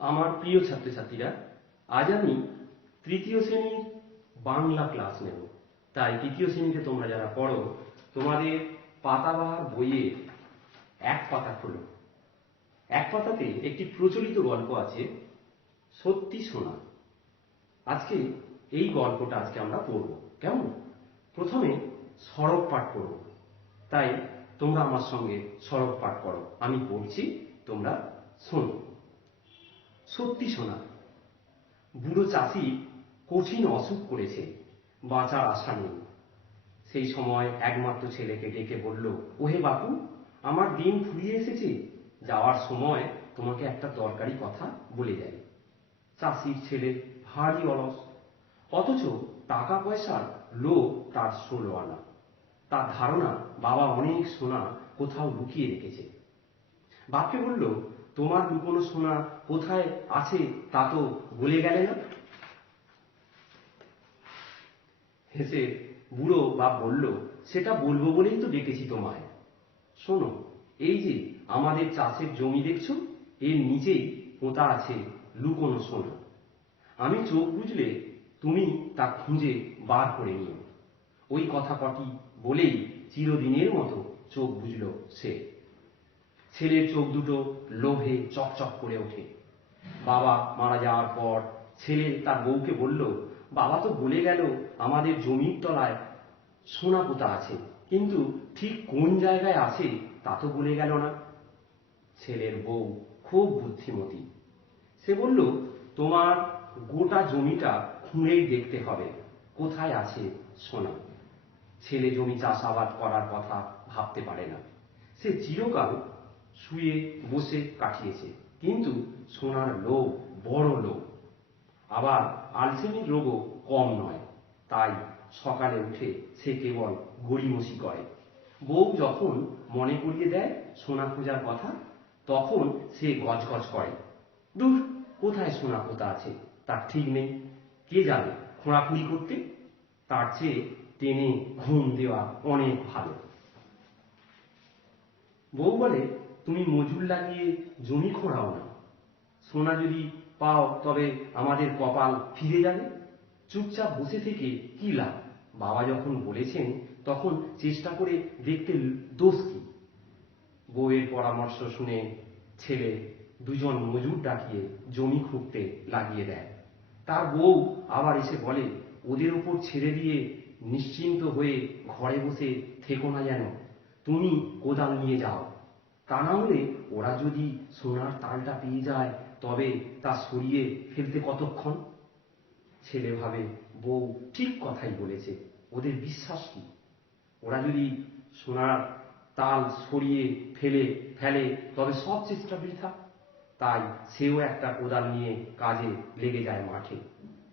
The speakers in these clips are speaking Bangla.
আমার প্রিয় ছাত্রছাত্রীরা, আজ আমি তৃতীয় শ্রেণীর বাংলা ক্লাস নেব। তাই তৃতীয় শ্রেণীতে তোমরা যারা পড়ো, তোমাদের পাতাবাহার বইয়ের এক পাতা খোলো। এক পাতাতে একটি প্রচলিত গল্প আছে, সত্যি সোনা। আজকে এই গল্পটা আমরা পড়ব। কেমন? প্রথমে সড়ক পাঠ করব, তাই তোমরা আমার সঙ্গে সড়ক পাঠ করো। আমি পড়ছি, তোমরা শোনো। সত্যি সোনা। বুড়ো চাষি কঠিন অসুখ করেছে, বাঁচার আশা নেই। সেই সময় একমাত্র ছেলেকে ডেকে বলল, ওহে বাপু, আমার দিন ফুরিয়ে এসেছে, যাওয়ার সময় তোমাকে একটা দরকারি কথা বলে যাই। চাষির ছেলে ভারী অলস, অথচ টাকা পয়সার লোভ তার 16 আনা। তার ধারণা বাবা অনেক সোনা কোথাও লুকিয়ে রেখেছে। বাপকে বলল, তোমার লুকোনো সোনা কোথায় আছে তা তো বলে গেলে না। হেসে বুড়ো বাপ বলল, সেটা বলবো বলেই তো ডেকেছি তোমায়। শোনো, এই যে আমাদের চাষের জমি দেখছো, এর নিচেই পোঁতা আছে লুকোনো সোনা। আমি চোখ বুঝলে তুমি তা খুঁজে বার করে নিও। ওই কথা কটি বলেই চিরদিনের মতো চোখ বুঝল সে। ছেলের চোখ দুটো লোভে চকচক করে ওঠে। বাবা মারা যাওয়ার পর ছেলে তার বউকে বলল, বাবা তো বলে গেল আমাদের জমির তলায় সোনা পোঁতা আছে, কিন্তু ঠিক কোন জায়গায় আছে তা তো বলে গেল না। ছেলের বউ খুব বুদ্ধিমতী। সে বলল, তোমার গোটা জমিটা খুঁড়েই দেখতে হবে কোথায় আছে সোনা। ছেলে জমি চাষাবাদ করার কথা ভাবতে পারে না। সে চিরকাল শুয়ে বসে কাটিয়েছে, কিন্তু সোনার লোভ বড় লোভ। আবার আলসেমির রোগও কম নয়। তাই সকালে উঠে সে কেবল গড়িমসি করে। বউ যখন মনে করিয়ে দেয় সোনা খোঁজার কথা, তখন সে গজগজ করে, দূর, কোথায় সোনা পোঁতা আছে তার ঠিক নেই, কে যাবে খোঁড়াখুঁড়ি করতে? তার চেয়ে টেনে ঘুম দেওয়া অনেক ভালো। বউ বলে, তুমি মজুর লাগিয়ে জমি খোঁড়াও না, সোনা যদি পাও তবে আমাদের কপাল ফিরে যাবে। চুপচাপ বসে থেকে কি লাভ? বাবা যখন বলেছেন তখন চেষ্টা করে দেখতে দোষ কি? বউয়ের পরামর্শ শুনে ছেলে দুজন মজুর ডাকিয়ে জমি খুঁড়তে লাগিয়ে দেয়। তার বউ আবার এসে বলে, ওদের উপর ছেড়ে দিয়ে নিশ্চিন্ত হয়ে ঘরে বসে থেকো না যেন, তুমি কোদাল নিয়ে যাও। তা না হলে ওরা যদি সোনার তালটা পেয়ে যায় তবে তা সরিয়ে ফেলতে কতক্ষণ? ছেলে ভাবে, বউ ঠিক কথাই বলেছে, ওদের বিশ্বাস কি? ওরা যদি সোনার তাল সরিয়ে ফেলে তবে সব চেষ্টা বৃথা। তাই সেও একটা কোদাল নিয়ে কাজে লেগে যায় মাঠে।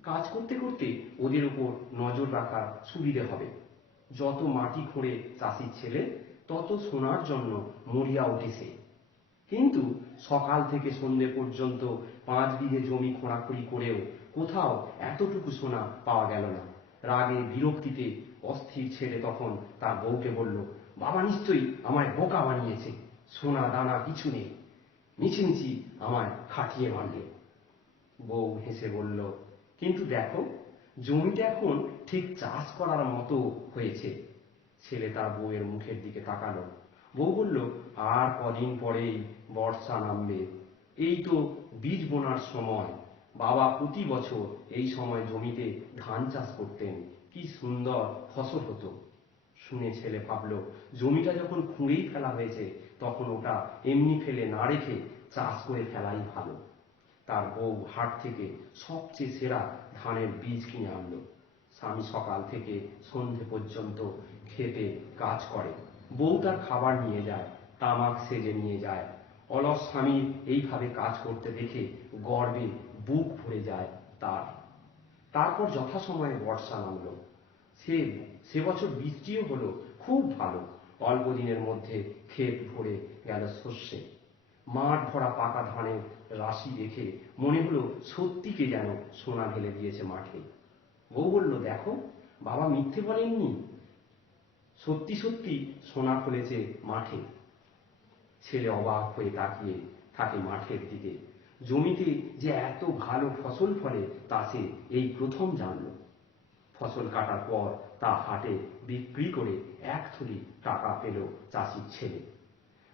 কাজ করতে করতে ওদের উপর নজর রাখার সুবিধে হবে। যত মাটি খোঁড়ে চাষির ছেলে, তত সোনার জন্য মরিয়া ওঠে সে। কিন্তু সকাল থেকে সন্ধ্যে পর্যন্ত 5 বিঘে জমি খোঁড়াখুঁড়ি করেও কোথাও এতটুকু সোনা পাওয়া গেল না। রাগে বিরক্তিতে অস্থির ছেলে তখন তার বউকে বলল, বাবা নিশ্চয়ই আমায় বোকা বানিয়েছে, সোনা দানা কিছু নেই, মিছিমিছি আমায় খাটিয়ে মারলে। বউ হেসে বলল, কিন্তু দেখো, জমিটা এখন ঠিক চাষ করার মতো হয়েছে। ছেলে তার বউয়ের মুখের দিকে তাকালো। বউ বলল, আর কদিন পরেই বর্ষা নামবে, এই তো বীজ বোনার সময়। বাবা প্রতি বছর এই সময় জমিতে ধান চাষ করতেন, কি সুন্দর ফসল হতো। শুনে ছেলে ভাবলো, জমিটা যখন খুঁড়েই ফেলা হয়েছে তখন ওটা এমনি ফেলে না রেখে চাষ করে ফেলাই ভালো। তার বউ হাট থেকে সবচেয়ে সেরা ধানের বীজ কিনে আনলো। স্বামী সকাল থেকে সন্ধে পর্যন্ত খেতে কাজ করে, বউ তার খাবার নিয়ে যায়, তামাক সেজে নিয়ে যায়। অলস স্বামীর এইভাবে কাজ করতে দেখে গর্বে বুক ভরে যায় তার। তারপর যথাসময়ে বর্ষা নামলো। সে বছর বৃষ্টিও হলো খুব ভালো। অল্প দিনের মধ্যে ক্ষেত ভরে গেল শস্যে। মাঠ ভরা পাকা ধানের রাশি দেখে মনে হলো সত্যি কে যেন সোনা ঢেলে দিয়েছে মাঠে। বউ বলল, দেখো, বাবা মিথ্যে বলেননি, সত্যি সত্যি সোনা ফলেছে মাঠে। ছেলে অবাক হয়ে তাকিয়ে থাকে মাঠের দিকে। জমিতে যে এত ভালো ফসল ফলে তা সে এই প্রথম জানল। ফসল কাটার পর তা হাটে বিক্রি করে এক থলি টাকা পেল চাষির ছেলে।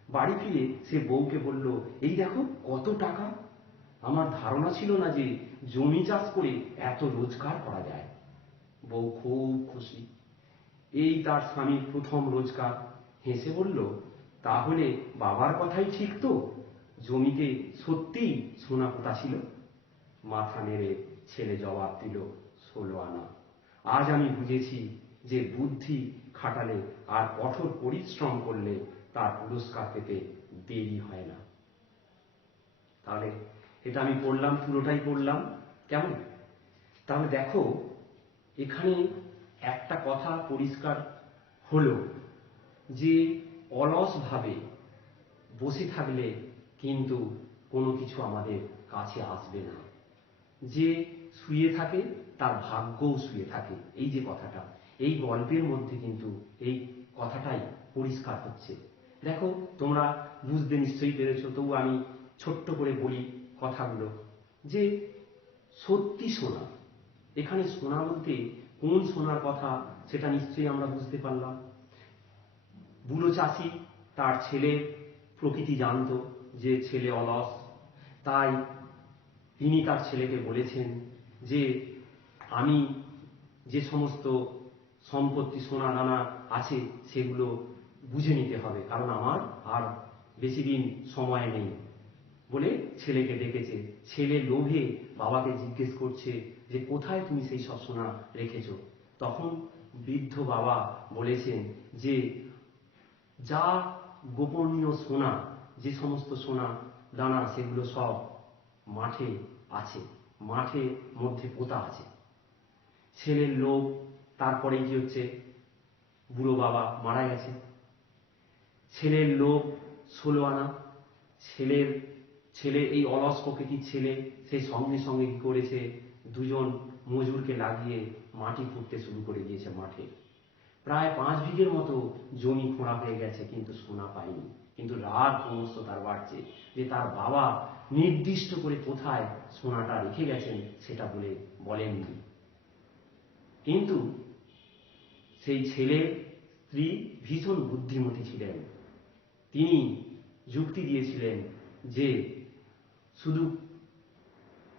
বাড়ি ফিরে সে বউকে বলল, এই দেখো কত টাকা। আমার ধারণা ছিল না যে জমি চাষ করে এত রোজগার করা যায়। বউ খুব খুশি। এই তার স্বামীর প্রথম রোজগার। হেসে বলল, তাহলে বাবার কথাই ঠিক তো, জমিতে সত্যিই সোনা পোতা ছিল? মাথা নেড়ে ছেলে জবাব দিল, 16 আনা। আজ আমি বুঝেছি যে বুদ্ধি খাটালে আর কঠোর পরিশ্রম করলে তার পুরস্কার পেতে দেরি হয় না। তাহলে এটা আমি পড়লাম, পুরোটাই পড়লাম, কেমন? তাহলে দেখো, এখানে একটা কথা পরিষ্কার হলো যে অলসভাবে বসে থাকলে কিন্তু কোনো কিছু আমাদের কাছে আসবে না। যে শুয়ে থাকে তার ভাগ্যও শুয়ে থাকে, এই যে কথাটা এই গল্পের মধ্যে কিন্তু এই কথাটাই পরিষ্কার হচ্ছে। দেখো, তোমরা বুঝতে নিশ্চয়ই পেরেছ, তবু আমি ছোট্ট করে বলি কথাগুলো। যে সত্যি সোনা, এখানে সোনা বলতে কোন সোনার কথা সেটা নিশ্চয়ই আমরা বুঝতে পারলাম। বুড়ো চাষি তার ছেলের প্রকৃতি জানত যে ছেলে অলস, তাই তিনি তার ছেলেকে বলেছেন যে আমি যে সমস্ত সম্পত্তি সোনা দানা আছে সেগুলো বুঝে নিতে হবে, কারণ আমার আর বেশি দিন সময় নেই বলে ছেলেকে ডেকেছে। ছেলে লোভে বাবাকে জিজ্ঞেস করছে যে কোথায় তুমি সেই সব সোনা রেখেছ। তখন বৃদ্ধ বাবা বলেছেন যে যা গোপনীয় সোনা, যে সমস্ত সোনা দানা সেগুলো সব মাঠে আছে, মাঠে মধ্যে পোতা আছে। ছেলের লোভ, তারপরে কি হচ্ছে, বুড়ো বাবা মারা গেছে। ছেলের লোভ 16 আনা। ছেলে এই অলস প্রকৃতির ছেলে, সে সঙ্গে সঙ্গে কি করেছে, দুজন মজুরকে লাগিয়ে মাটি খুঁড়তে শুরু করে দিয়েছে মাঠে। প্রায় 5 বিঘের মতো জমি খোঁড়া হয়ে গেছে, কিন্তু সোনা পায়নি। কিন্তু রাগ ক্রমশ তার বাড়ছে যে তার বাবা নির্দিষ্ট করে কোথায় সোনাটা রেখে গেছেন সেটা বলেননি। কিন্তু সেই ছেলের স্ত্রী ভীষণ বুদ্ধিমতী ছিলেন। তিনি যুক্তি দিয়েছিলেন যে শুধু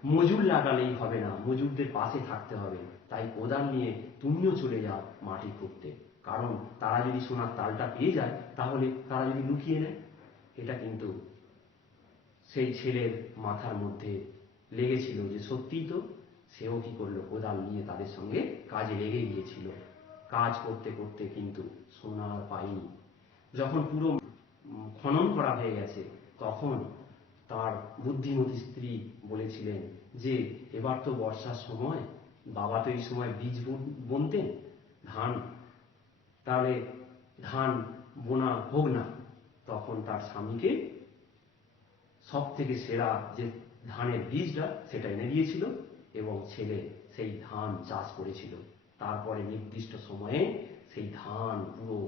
মজুর লাগালেই হবে না, মজুরদের পাশে থাকতে হবে। তাই কোদাল নিয়ে তুমিও চলে যাও মাটি খুঁড়তে, কারণ তারা যদি সোনার তালটা পেয়ে যায় তাহলে তারা যদি লুকিয়ে নেয়। এটা কিন্তু সেই ছেলের মাথার মধ্যে লেগেছিল যে সত্যিই তো। সেও কি করলো, কোদাল নিয়ে তাদের সঙ্গে কাজে লেগে গিয়েছিল। কাজ করতে করতে কিন্তু সোনা আর পায়নি। যখন পুরো খনন করা হয়ে গেছে তখন তার বুদ্ধিমতী স্ত্রী বলেছিলেন যে এবার তো বর্ষার সময়, বাবা তো এই সময় বীজ বুনতেন ধান, তাহলে ধান বোনা হোক না। তখন তার স্বামীকে সব থেকে সেরা যে ধানের বীজটা সেটা এনে দিয়েছিল এবং ছেলে সেই ধান চাষ করেছিল। তারপরে নির্দিষ্ট সময়ে সেই ধান পুরো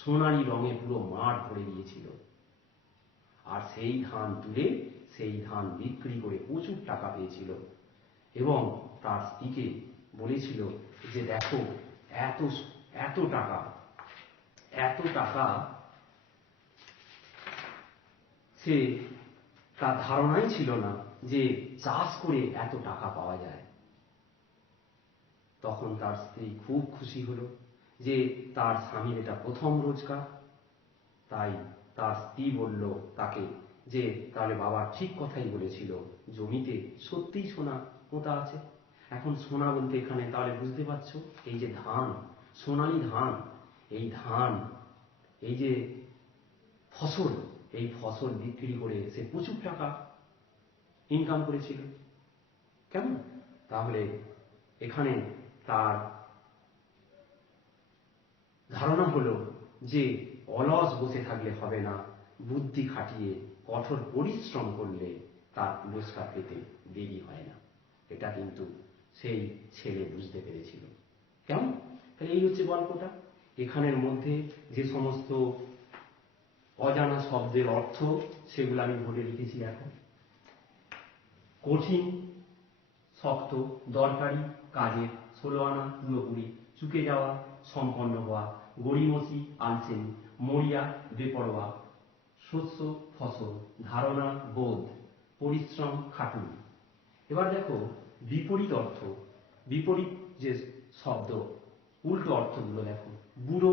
সোনালি রঙে পুরো মাঠ ভরে গিয়েছিল। আর সেই ধান তুলে সেই ধান বিক্রি করে প্রচুর টাকা পেয়েছিল এবং তার স্ত্রীকে বলেছিল যে দেখো এত এত টাকা সে তার ধারণাই ছিল না যে চাষ করে এত টাকা পাওয়া যায়। তখন তার স্ত্রী খুব খুশি হলো যে তার স্বামীর এটা প্রথম রোজগার। তাই তার স্ত্রী বলল তাকে যে তাহলে বাবা ঠিক কথাই বলেছিল, জমিতে সত্যিই সোনা পোঁতা আছে। এখন সোনা বলতে এখানে তাহলে বুঝতে পারছো, এই যে ধান, সোনালি ধান, এই ধান, এই যে ফসল, এই ফসল বিক্রি করে সে প্রচুর টাকা ইনকাম করেছিল। কেমন? তাহলে এখানে তার ধারণা হলো যে অলস বসে থাকলে হবে না, বুদ্ধি খাটিয়ে কঠোর পরিশ্রম করলে তার পুরস্কার পেতে দেরি হয় না। এটা কিন্তু সেই ছেলে বুঝতে পেরেছিল। কেমন? তাহলে এই হচ্ছে গল্পটা। এখানের মধ্যে যে সমস্ত অজানা শব্দের অর্থ সেগুলো আমি ভুলে লিখেছি এখন। কঠিন, শক্ত, দরকারি, কাজের, 16 আনা, পুরোপুরি, চুকে যাওয়া, সম্পন্ন হওয়া, গড়িমসি, আলসেমি, মরিয়া, বেপরোয়া, শস্য, ফসল, ধারণা, বোধ, পরিশ্রম, খাটুনি। এবার দেখো বিপরীত অর্থ, বিপরীত যে শব্দ, উল্টো অর্থগুলো দেখো। বুড়ো,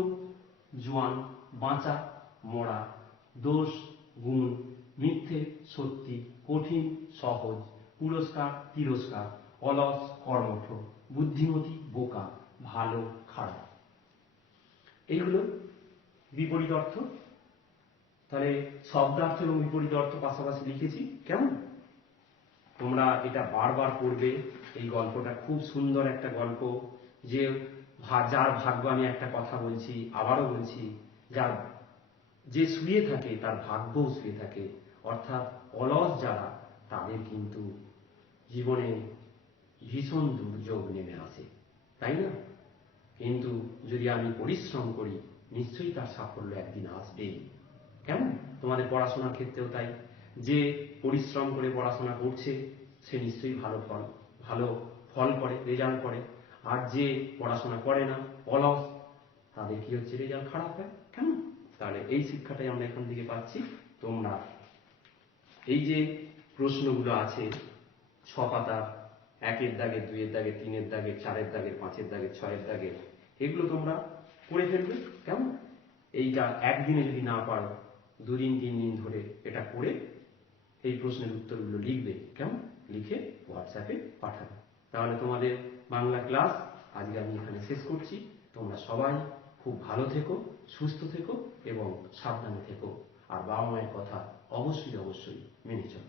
জোয়ান, বাঁচা, মরা, দোষ, গুণ, মিথ্যে, সত্যি, কঠিন, সহজ, পুরস্কার, তিরস্কার, অলস, কর্মঠ, বুদ্ধিমতী, বোকা, ভালো, খারাপ। এইগুলো বিপরীত অর্থ। তাহলে শব্দার্থ এবং বিপরীত অর্থ পাশাপাশি লিখেছি, কেমন? তোমরা এটা বারবার পড়বে। এই গল্পটা খুব সুন্দর একটা গল্প, যে যার ভাগ্য, আমি একটা কথা বলছি, আবারও বলছি, যার যে শুয়ে থাকে তার ভাগ্যও শুয়ে থাকে। অর্থাৎ অলস যারা, তাদের কিন্তু জীবনে ভীষণ দুর্যোগ নেমে আসে, তাই না? কিন্তু যদি আমি পরিশ্রম করি, নিশ্চয়ই তার সাফল্য একদিন আসবেই। কেমন? তোমাদের পড়াশোনার ক্ষেত্রেও তাই। যে পরিশ্রম করে পড়াশোনা করছে সে নিশ্চয়ই ভালো ফল করে, রেজাল্ট করে। আর যে পড়াশোনা করে না, অলস, তাদের কি হচ্ছে, রেজাল্ট খারাপ হয়। কেমন? তাহলে এই শিক্ষাটাই আমরা এখান থেকে পাচ্ছি। তোমরা এই যে প্রশ্নগুলো আছে 6 পাতার, 1-এর দাগে, 2-এর দাগে, 3-এর দাগে, 4-এর দাগে, 5-এর দাগে, 6-এর দাগে, এগুলো তোমরা করে ফেলবে। কেমন? এইটা একদিনে যদি না পারো, 2 দিন 3 দিন ধরে এটা করে এই প্রশ্নের উত্তরগুলো লিখবে। কেমন? লিখে হোয়াটসঅ্যাপে পাঠাবে। তাহলে তোমাদের বাংলা ক্লাস আজকে আমি এখানে শেষ করছি। তোমরা সবাই খুব ভালো থেকো, সুস্থ থেকো এবং সাবধানে থেকো। আর বাবা মায়ের কথা অবশ্যই মেনে চলো।